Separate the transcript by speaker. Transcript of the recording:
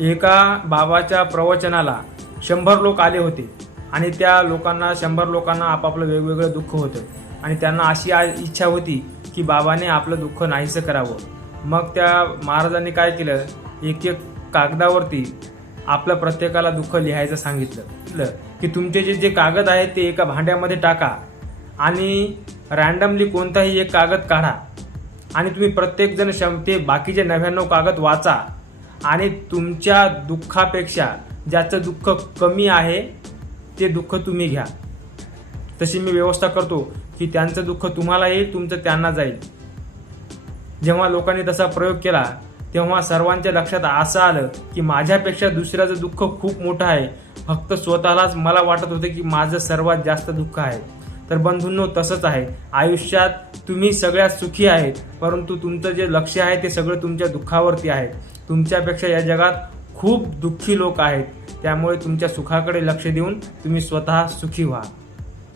Speaker 1: एका बाबाच्या प्रवचनाला शंभर लोक आले होते. आणि त्या लोकांना शंभर लोकांना आपापलं वेगवेगळं दुःख होतं. आणि त्यांना अशी इच्छा होती की बाबाने आपलं दुःख नाहीसं करावं. मग त्या महाराजांनी काय केलं? एक एक कागदावरती आपलं प्रत्येकाला दुःख लिहायचं सांगितलं की तुमचे जे जे कागद आहेत ते एका भांड्यामध्ये टाका आणि रॅन्डमली कोणताही एक कागद काढा. आणि तुम्ही प्रत्येकजण शम शं ते बाकीचे नव्याण्णव कागद वाचा. आणि तुमच्या दुःखापेक्षा ज्याचं दुःख कमी आहे ते दुःख तुम्ही घ्या. तशी मी व्यवस्था करतो की त्यांचं दुःख तुम्हाला येईल तुमचं त्यांना जाईल. जेव्हा लोकांनी तसा प्रयोग केला तेव्हा सर्वांच्या लक्षात असं आलं की माझ्यापेक्षा दुसऱ्याचं दुःख खूप मोठं आहे. फक्त स्वतःलाच मला वाटत होतं की माझं सर्वात जास्त दुःख आहे. तर बंधूंनो तसंच आहे. आयुष्यात तुम्ही सगळ्यात सुखी आहेत परंतु तुमचं जे लक्ष आहे ते सगळं तुमच्या दुःखावरती आहे. तुमच्यापेक्षा या जगात खूप दुःखी लोक आहेत. त्यामुळे तुमच्या सुखाकडे लक्ष देऊन तुम्ही स्वतः सुखी व्हा.